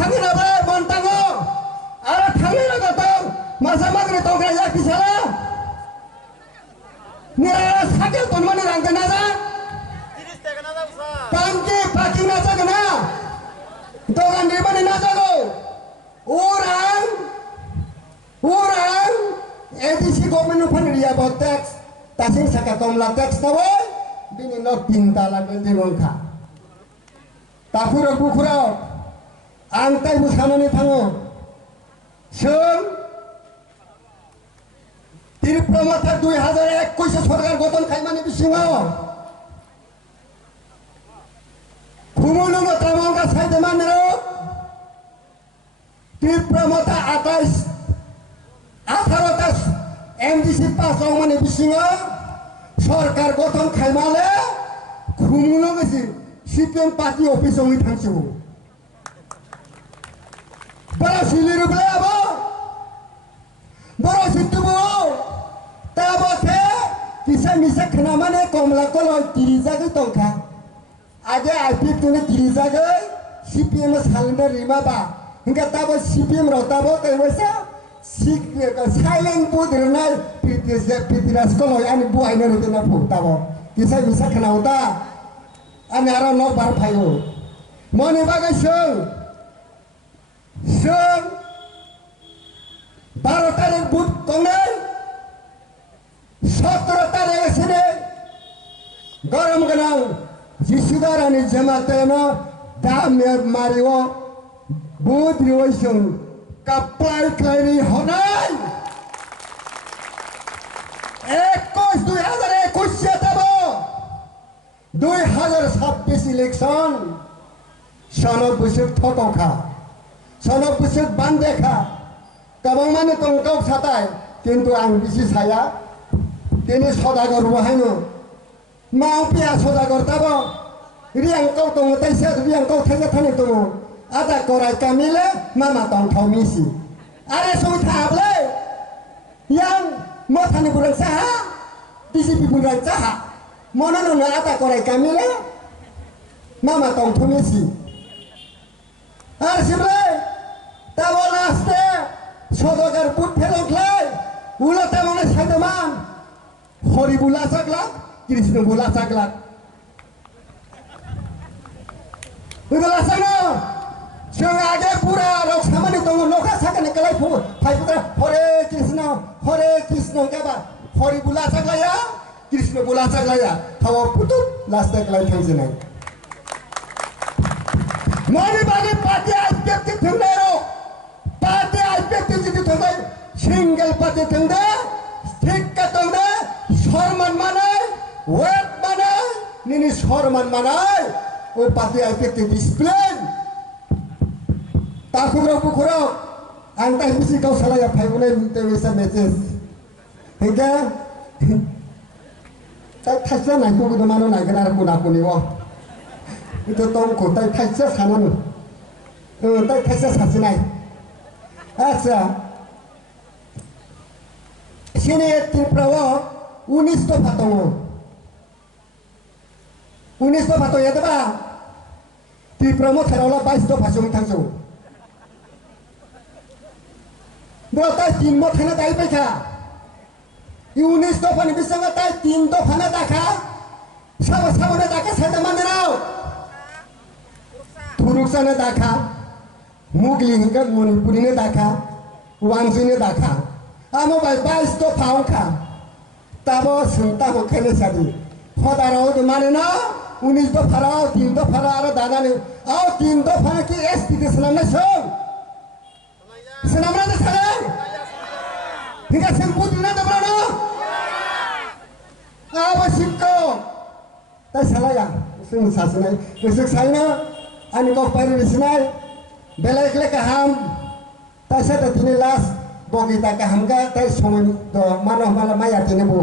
थांगोनाबो मोनताङो आरो थांनो लागाथों मासा मागरे तंग्रा जाखिसाला निरा साइकेल तनमानि रांगोन ना जा 30 টাকা না দাও স্যার पांकी पाकी ना जागोन ना दगान देबानि ना जागौ orang edisi government panria bot tax tasing saka tomla tax tawo bini no pintala gende rongka tapuro bukuro angtai busanani thango sung tirpromata 2021 সরকার গঠন খাইমানি বিসিङाव খুমুলুঙ্গ তামাঙ্গা সাইদে মানেরো tirpromata 18টা এমডিসি পাস মানে বিসিङाव সরকার গঠন খাইমালে খুমুলুঙ্গ গেছি সিপিএম পার্টি অফিসে হই থাংছিও বড় সিলিরুবলে আবো বড় সিটুবো ताबोथे किसा मिसा खना माने कमला कलो तिरिजागै तंखा आगे आईपीएफ तने तिरिजागै सीपीएम सालेन्डर रिमाबा हिंगा ताबो सीपीएम रताबो तैवैसा सिक साइलेंट बुदरनाय पितिरास कलो आनि बुआइनो रदेना फुताबो किसा मिसा खना उता आनि आरो न बार फायो मने बागै सों 12 तारिख बुध तंगै 17 तारिख एसेने गरम गनां जिसुदारानि जमातेनो दामेर मारिओ बुध रिवैसों काप्लाय क्लाइनि हनाय 2021 सेताबो 2026 इलेक्शन सनक बुसुक थकौखा सनक बुसुक बान्देखा गोबां माने तंकाव साताय किन्तु आं बिसि साया তিনি সদাগর বহাইনো মাও পিয়া সদাগর তাবো রিয়াংকাও দङ তাইসা রিয়াংকাও থাইসা থানি দङ আদা করাই কামিলে মামা তংথাও মিসি আরে সই থাবলে ইয়াং মথানি বুরাং সাহা বিজেপি বুরাং সাহা মননো না আদা করাই কামিলে মামা তংথাও মিসি আর সিবলে তাবো লাস্টে সদাগর বুট ফেলংখ্লাই উলাতে মনে সাইদমান हरि बुला सकला कृष्ण बुला सकला बुला सकना जों आगे पूरा रक सामानि दङ नखा साकानि कलाय फु फाइपुरा हरे कृष्ण गाबा हरि बुला सकलाया कृष्ण बुला सकलाया थावा पुतु लास्ट कलाय थांजनाय मनि बागे पार्टी आइपीएफ के थंनायरो पार्टी आइपीएफ के जिदि थंनाय सिंगल पार्टी थंदे ठीक का थंदे सरमान मानाय वेट मानाय निनि सरमान मानाय ओ पार्टी आइपीएफ के डिसिप्लिन ताखुग्रा बुखुरा आं ताइ बिसि गाव सालाया फाइबनाय मिटेसा मेसेज हेगा ताइ थाइसा नायखौ गुदमानो नायगोन आरो कुना कुनिओ इतो तंखौ ताइ थाइसा सानानो ताइ थाइसा सासिनाय आच्छा सिने त्रिपुराओ 19 दफा दङ 19 दफा तो यादबा त्रिपुरा मथारावला 22 दफा जों थांजौ ब्रता 3 मथाना दाइबायखा 19 दफानि बिसाङा ताइ 3 दफाना दाखा साबा दाखा साइदा मानेराव थुरुकसाना दाखा मुगली हिंगा मणिपुरिनो दाखा वांजुनो दाखा आमो 22 दफा अंखा ताबो सुनता होखेले सादि हदाराव माने ना 19 दफाराव 3 दफारा आरो दानानै आव 3 दफाना कि एसपी के सनामना सनामना दे साले हिंगा सेम्पुट ना दब्रानो आव सिक्को ता सालाया जों सासनाय गोसो साइना आनि गाव पारि बिसनाय बेलायखले गाहाम ता सादा दिनै लास्ट बगिता गाहामगा ता समय मानो माला माया दिनै बो